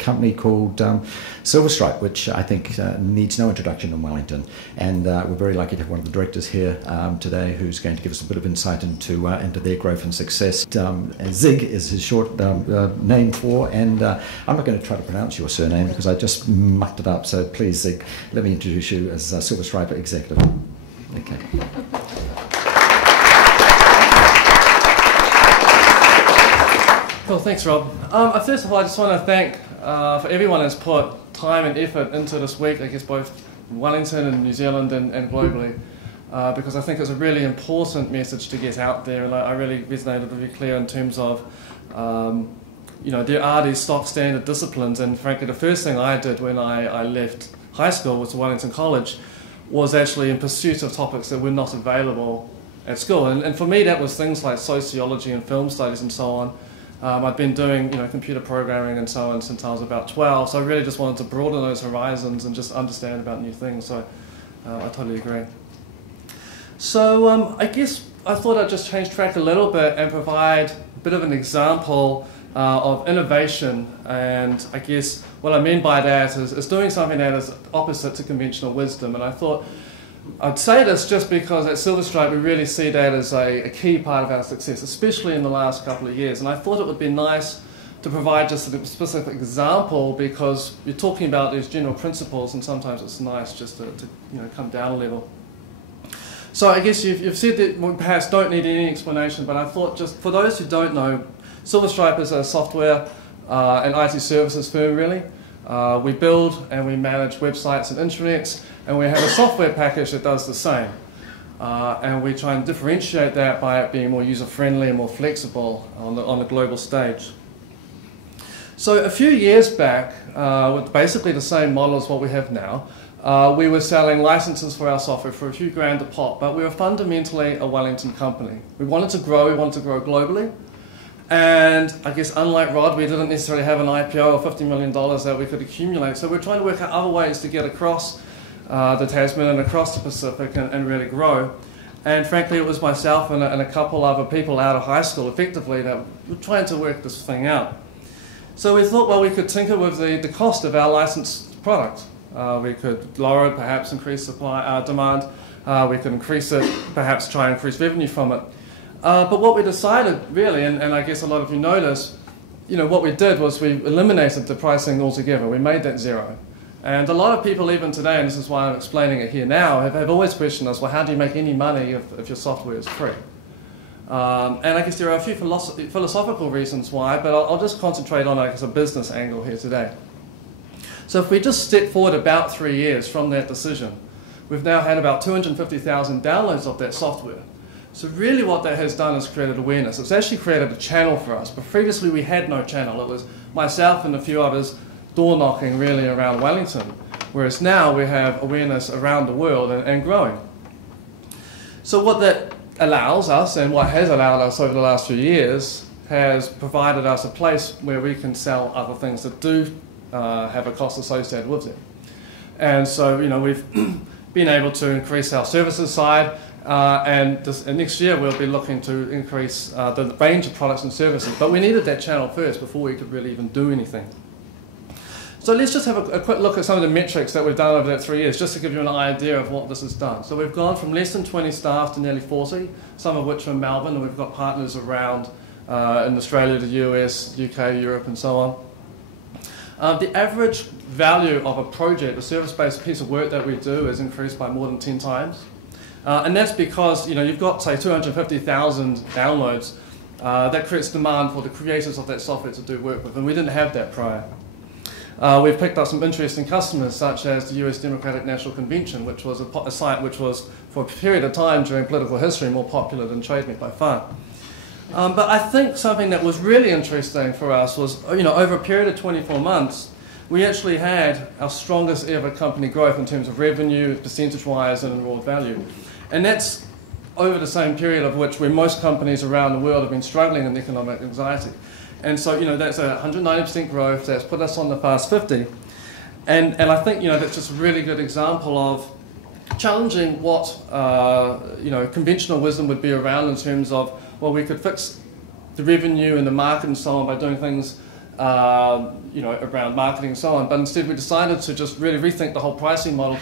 company called Silverstripe, which I think needs no introduction in Wellington. And we're very lucky to have one of the directors here today who's going to give us a bit of insight into their growth and success. Zig is his short name for, and I'm not going to try to pronounce your surname because I just mucked it up. So please, Zig, let me introduce you as Silverstripe executive. Okay. Cool, thanks Rob. First of all, I just want to thank for everyone that's put time and effort into this week, I guess both in Wellington and New Zealand and globally, because I think it's a really important message to get out there, and I really resonated very clear in terms of, there are these stock standard disciplines, and frankly the first thing I did when I left high school was to Wellington College was actually in pursuit of topics that were not available at school, and for me that was things like sociology and film studies and so on. I'd been doing computer programming and so on since I was about 12, so I really just wanted to broaden those horizons and just understand about new things, so I totally agree. So I guess I thought I'd just change track a little bit and provide a bit of an example of innovation, and I guess what I mean by that is doing something that is opposite to conventional wisdom, and I thought I'd say this just because at Silverstripe we really see that as a key part of our success, especially in the last couple of years. And I thought it would be nice to provide just a specific example because you're talking about these general principles, and sometimes it's nice just to come down a level. So I guess you've said that we perhaps don't need any explanation, but I thought just for those who don't know, Silverstripe is a software and IT services firm really. We build and we manage websites and intranets, and we have a software package that does the same. And we try and differentiate that by it being more user-friendly and more flexible on the global stage. So a few years back, with basically the same model as what we have now, we were selling licenses for our software for a few grand a pop, but we were fundamentally a Wellington company. We wanted to grow globally. And I guess unlike Rod, we didn't necessarily have an IPO of $50 million that we could accumulate. So we're trying to work out other ways to get across the Tasman and across the Pacific and really grow. And frankly, it was myself and a couple other people out of high school, effectively, that were trying to work this thing out. So we thought, well, we could tinker with the cost of our licensed product. We could lower it, perhaps increase supply demand. We could increase it, perhaps try and increase revenue from it. But what we decided, really, and I guess a lot of you know this, what we did was we eliminated the pricing altogether. We made that zero. And a lot of people, even today, and this is why I'm explaining it here now, have always questioned us, well, how do you make any money if your software is free? And I guess there are a few philosophical reasons why, but I'll just concentrate on, I guess, a business angle here today. So if we just step forward about 3 years from that decision, we've now had about 250,000 downloads of that software. So really what that has done is created awareness. It's actually created a channel for us, but previously we had no channel. It was myself and a few others door knocking really around Wellington, whereas now we have awareness around the world and growing. So what that allows us, and what has allowed us over the last few years, has provided us a place where we can sell other things that do have a cost associated with them. And so we've been able to increase our services side, and next year we'll be looking to increase the range of products and services. But we needed that channel first before we could really even do anything. So let's just have a quick look at some of the metrics that we've done over that 3 years, just to give you an idea of what this has done. So we've gone from less than 20 staff to nearly 40, some of which are in Melbourne, and we've got partners around in Australia, the US, UK, Europe, and so on. The average value of a project, a service-based piece of work that we do, is increased by more than 10 times. And that's because you've got, say, 250,000 downloads. That creates demand for the creators of that software to do work with, and we didn't have that prior. We've picked up some interesting customers, such as the US Democratic National Convention, which was a site which was, for a period of time during political history, more popular than TradeNet by far. But I think something that was really interesting for us was, over a period of 24 months, we actually had our strongest ever company growth in terms of revenue, percentage-wise, and raw value. And that's over the same period of which where most companies around the world have been struggling in economic anxiety. And so, that's a 190% growth that's put us on the Fast 50. And I think, that's just a really good example of challenging what, conventional wisdom would be around in terms of, well, we could fix the revenue and the market and so on by doing things around marketing and so on, but instead we decided to just really rethink the whole pricing model.